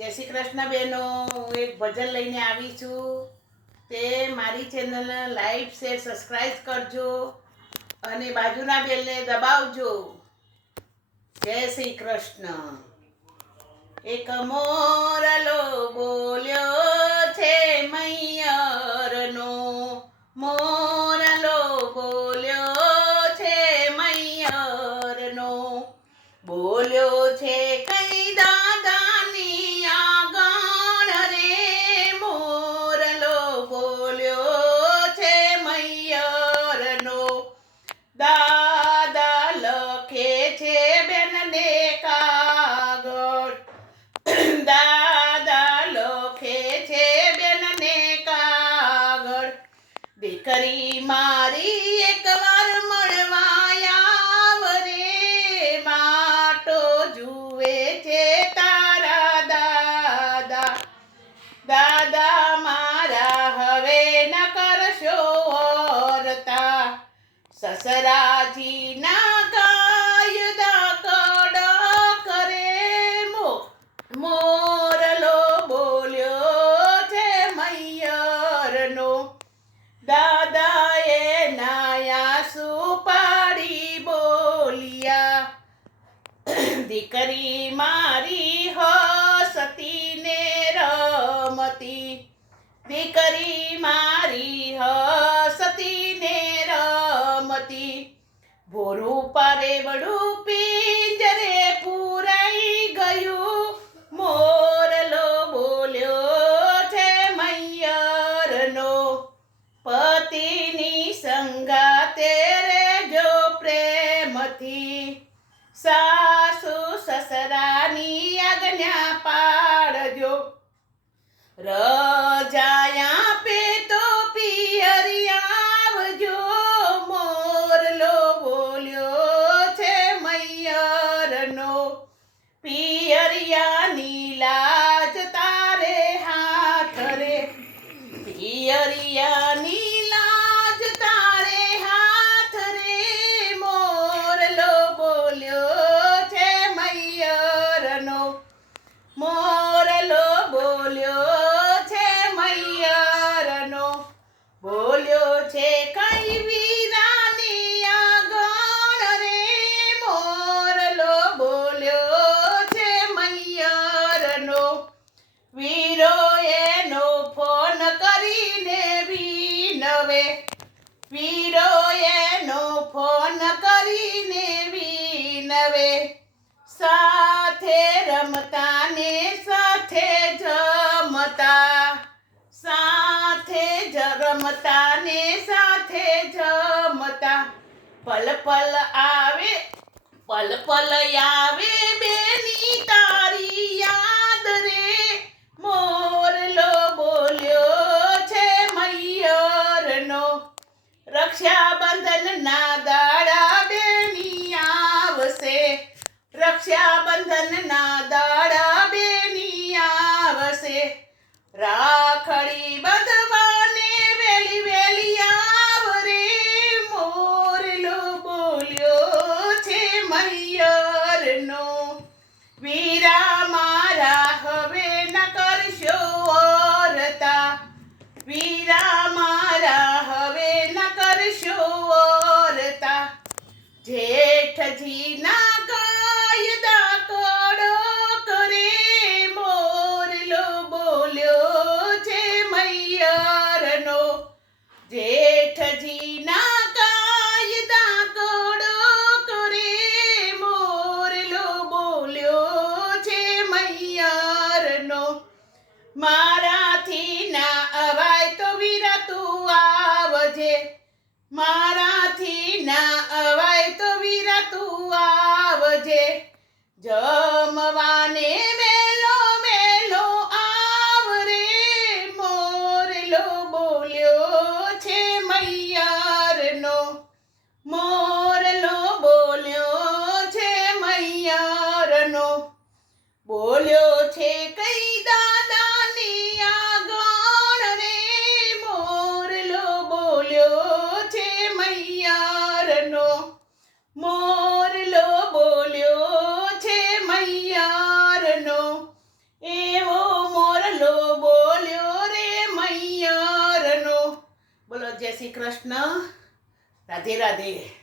જય શ્રી કૃષ્ણ બહેનો. હું એક ભજન લઈને આવી છું. તે મારી ચેનલને લાઈક શેર સબસ્ક્રાઈબ કરજો અને બાજુના બેલને દબાવજો. જય શ્રી કૃષ્ણ. એક મોરલો બોલ્યો છે મૈયરનો, મોરલો બોલ્યો છે મૈયરનો, બોલ્યો છે કઈ દાદાની આગળ રે, મોરલો બોલ્યો છે મૈયરનો. દાદા લખે છે બેનને કાગળ, દાદા લખે છે બેનને કાગળ, દીકરી મારી એકવાર મળવા આવ રે, માટો જુએ છે તારા દાદા. દાદા મારા હવે ન કરશો વર્તા, સસરાજી ના કાયદા કડક રે, મોરલો બોલ્યો છે મૈયરનો. દાદાએ નાયા સુપાડી બોલ્યા, દીકરી મારી હસતી ને રમતી, દીકરી મારી હસતી ને રમતી, ભોરું પારે વડું પિંજરે પૂરાઈ ગયું, મોરલો બોલ્યો છે મૈયરનો. પતિની સંગાતે રહેજો પ્રેમથી, સાસુ સસરાની આજ્ઞા પાડજો, રજાયા પે તો પિયરિયા આવજો, મોરલો બોલ્યો છે મૈયરનો. પિયરિયાની લાજ તારે હાથ રે, પિયરિયાની લાજ તારે હાથ રે, મોરલો બોલ્યો છે મૈયરનો. મોરલો બોલ્યો છે મૈયરનો, બોલ્યો છે કઈ વીરાની આગળ રે, મોરલો બોલ્યો છે મૈયરનો. વીરો એનો ફોન કરીને વિનવે, વીરો એનો ફોન કરીને વિનવે, સાથે રમતા ને સાથે જમતા, સાથે જ રમતા ને સાથે જમતા, પલ પલ આવે પલ પલ આવે બેની તારી યાદ રે, મોરલો બોલ્યો છે મૈયરનો. રક્ષાબંધન ના દાડા બેની આવશે, રક્ષાબંધન ના દાડા બેની આવશે, રાખડી બંધવાને વેલી વેલી આવ રે, મોરલો બોલ્યો છે મૈયરનો. વીરા મારા હવે ન કરશો વર્તા, વીરા મારા હવે ન કરશો વર્તા, જેઠજી ના કાયદા કડક રે, મોરલો બોલ્યો છે મૈયરનો. જેઠજી ના કાયદા કડક રે, મોરલો બોલ્યો છે મૈયરનો. મારાથી ના અવાય તો વીરા તું આવજે, મારાથી ના અવાય તો વીરા તું આવજે, જમવાને મેલો મેલો આવ રે, મોરલો બોલ્યો છે મૈયરનો. મોરલો બોલ્યો છે મૈયરનો, બોલ્યો છે કઈ દાદાની આગળ રે, મોરલો બોલ્યો છે મૈયરનો. મોરલો બોલ્યો છે મૈયરનો, બોલો જય શ્રી કૃષ્ણ, રાધે રાધે.